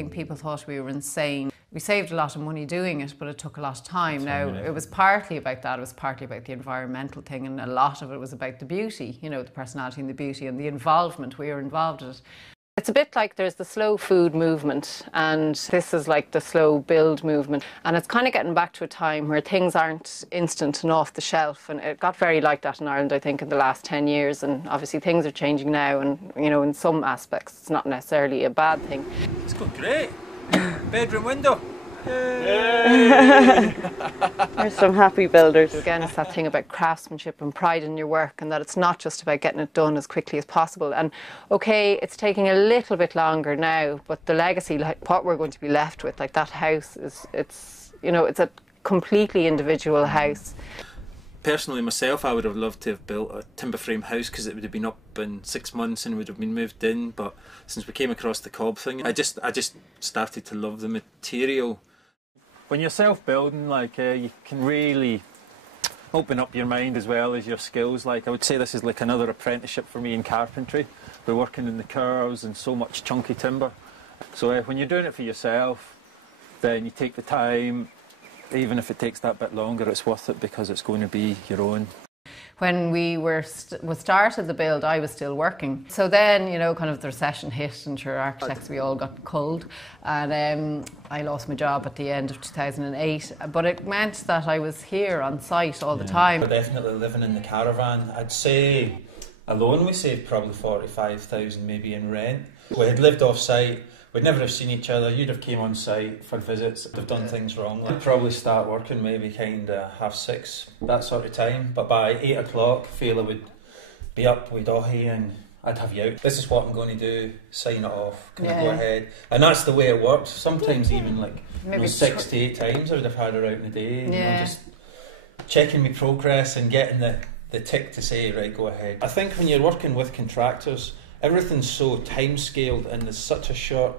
think people thought we were insane. We saved a lot of money doing it, but it took a lot of time. Now, it was partly about that, it was partly about the environmental thing, and a lot of it was about the beauty, you know, the personality and the beauty and the involvement. We were involved in it. It's a bit like there's the slow food movement, and this is like the slow build movement, and it's kind of getting back to a time where things aren't instant and off the shelf, and it got very like that in Ireland, I think, in the last 10 years, and obviously things are changing now, and you know, in some aspects it's not necessarily a bad thing. It's going great. Bedroom window. There's some happy builders. Again, it's that thing about craftsmanship and pride in your work, and that it's not just about getting it done as quickly as possible. And okay, it's taking a little bit longer now, but the legacy, like what we're going to be left with, like that house it's you know, it's a completely individual house. Personally, myself, I would have loved to have built a timber frame house because it would have been up in 6 months and would have been moved in. But since we came across the cob thing, I just started to love the material. When you're self-building, like you can really open up your mind as well as your skills. Like I would say, this is like another apprenticeship for me in carpentry. We're working in the curves and so much chunky timber. So when you're doing it for yourself, then you take the time. Even if it takes that bit longer, it's worth it because it's going to be your own. When we started the build, I was still working. So then, you know, kind of the recession hit, and sure, architects, we all got cold. And I lost my job at the end of 2008. But it meant that I was here on site all the time. We're definitely living in the caravan. I'd say alone we saved probably 45,000 maybe in rent. We had lived off site. We'd never have seen each other. You'd have came on site for visits. We'd have done things wrong. We'd probably start working maybe kind of 6:30, that sort of time. But by 8 o'clock, Fela would be up with Dahi and I'd have you out. This is what I'm going to do. Sign it off. Can I go ahead? And that's the way it works. Sometimes even like maybe 6 to 8 times I would have had her out in a day. You know, just checking my progress and getting the tick to say, right, go ahead. I think when you're working with contractors, everything's so time scaled and there's such a short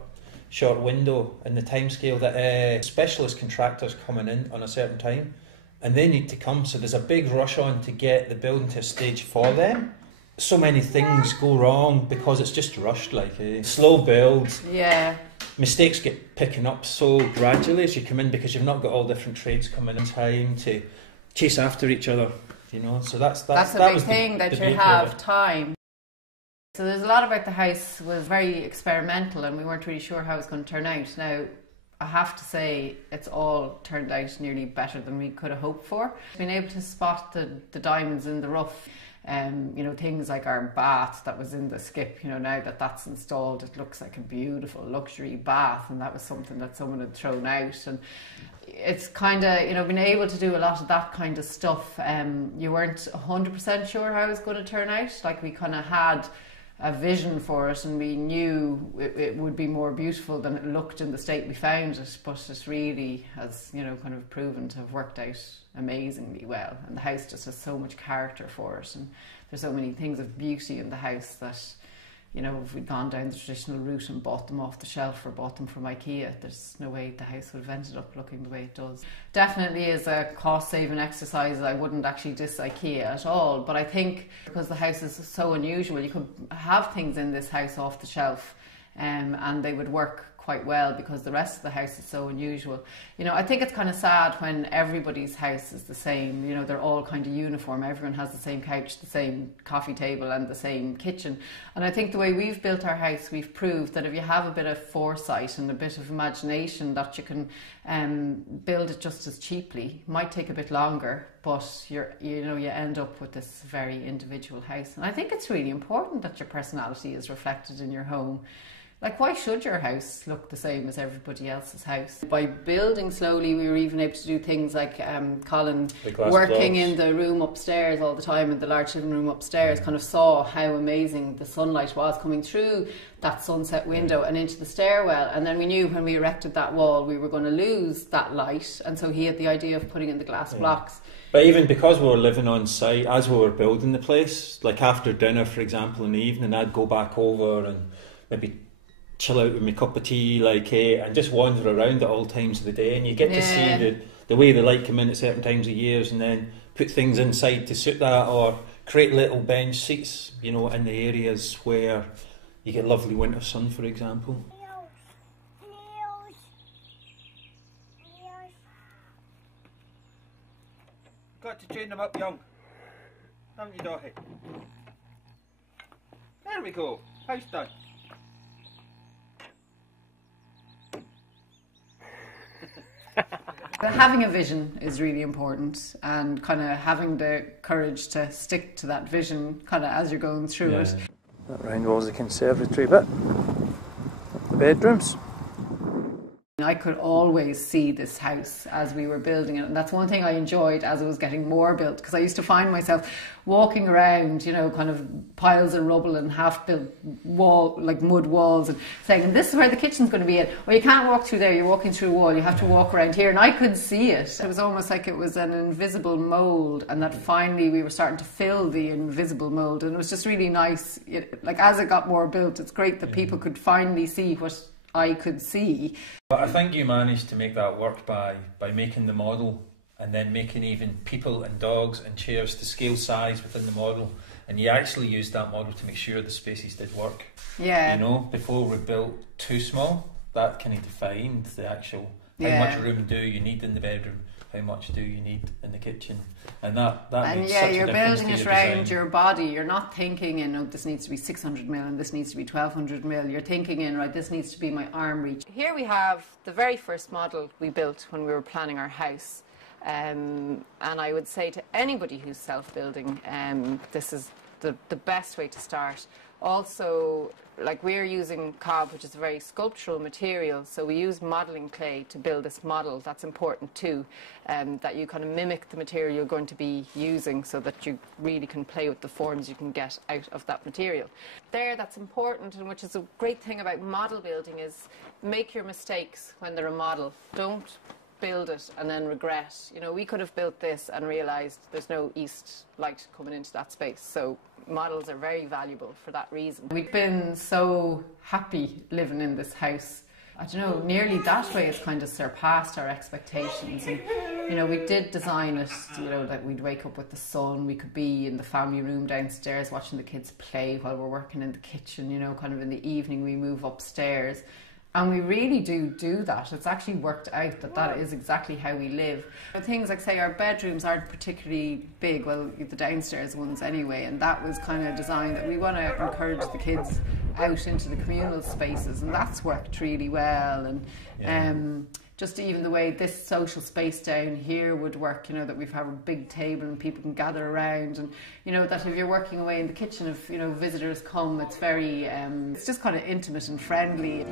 window in the time scale that specialist contractors coming in on a certain time and they need to come, so there's a big rush on to get the building to a stage for them. So many things go wrong because it's just rushed, like slow builds. Mistakes get picking up so gradually as you come in because you've not got all different trades coming in time to chase after each other, you know. So that's the big thing, that you have time. So there's a lot about the house was very experimental, and we weren't really sure how it was going to turn out. Now, I have to say, it's all turned out nearly better than we could have hoped for. Being able to spot the diamonds in the rough, you know, things like our bath that was in the skip, you know, now that that's installed, it looks like a beautiful luxury bath, and that was something that someone had thrown out. And it's kind of, you know, being able to do a lot of that kind of stuff. You weren't 100% sure how it was going to turn out. Like, we kind of had a vision for it, and we knew it would be more beautiful than it looked in the state we found it, but it really has, you know, kind of proven to have worked out amazingly well, and the house just has so much character for it, and there's so many things of beauty in the house that, you know, if we'd gone down the traditional route and bought them off the shelf or bought them from IKEA, there's no way the house would have ended up looking the way it does. Definitely is a cost-saving exercise. I wouldn't actually diss IKEA at all, but I think because the house is so unusual, you could have things in this house off the shelf and they would work quite well because the rest of the house is so unusual. You know, I think it's kind of sad when everybody's house is the same, you know, they're all kind of uniform, everyone has the same couch, the same coffee table and the same kitchen. And I think the way we've built our house, we've proved that if you have a bit of foresight and a bit of imagination, that you can build it just as cheaply. It might take a bit longer, but you end up with this very individual house. And I think it's really important that your personality is reflected in your home. Like, why should your house look the same as everybody else's house? By building slowly, we were even able to do things like Colin working in the room upstairs all the time, in the large living room upstairs, kind of saw how amazing the sunlight was coming through that sunset window and into the stairwell. And then we knew when we erected that wall, we were going to lose that light. And so he had the idea of putting in the glass blocks. But even because we were living on site, as we were building the place, like after dinner, for example, in the evening, I'd go back over and maybe chill out with my cup of tea, like, and just wander around at all times of the day, and you get to see the way the light come in at certain times of years, and then put things inside to suit that, or create little bench seats, you know, in the areas where you get lovely winter sun, for example. Got to train them up young. Haven't you, Dorothy? There we go. House done. But having a vision is really important, and kind of having the courage to stick to that vision kind of as you're going through it. That round wall's the conservatory bit. The bedrooms. I could always see this house as we were building it, and that's one thing I enjoyed as it was getting more built, because I used to find myself walking around, you know, kind of piles of rubble and half-built wall, like mud walls, and saying, and this is where the kitchen's going to be in. Well, you can't walk through there, you're walking through a wall, you have to walk around here, and I could see it. It was almost like it was an invisible mould, and that finally we were starting to fill the invisible mould, and it was just really nice. Like, as it got more built, it's great that people could finally see what I could see. But I think you managed to make that work by making the model and then making even people and dogs and chairs to scale size within the model, and you actually used that model to make sure the spaces did work. Yeah. You know, before we built too small, that kind of defined the actual how much room do you need in the bedroom, how much do you need in the kitchen, and that and made yeah, such a you're difference building to it your around design. your body. You're not thinking in, oh, this needs to be 600 mil and this needs to be 1200 mil. You're thinking in, right, this needs to be my arm reach. Here we have the very first model we built when we were planning our house, and I would say to anybody who's self-building, this is the best way to start. Also, like, we're using cob, which is a very sculptural material, so we use modelling clay to build this model. That's important too, that you kind of mimic the material you're going to be using, so that you really can play with the forms you can get out of that material. That's important, and which is a great thing about model building, is make your mistakes when they're a model. Don't build it and then regret. You know, we could have built this and realised there's no east light coming into that space. So models are very valuable for that reason. We've been so happy living in this house. I don't know, nearly that way it's kind of surpassed our expectations. And, you know, we did design it, you know, that we'd wake up with the sun, we could be in the family room downstairs watching the kids play while we're working in the kitchen, you know, kind of in the evening we move upstairs. And we really do that. It's actually worked out that is exactly how we live. Things like, say, our bedrooms aren't particularly big, well, the downstairs ones anyway, and that was kind of designed that we want to encourage the kids out into the communal spaces, and that's worked really well. And just even the way this social space down here would work, you know, that we've had a big table and people can gather around, and, you know, that if you're working away in the kitchen, if, you know, visitors come, it's very, it's just kind of intimate and friendly.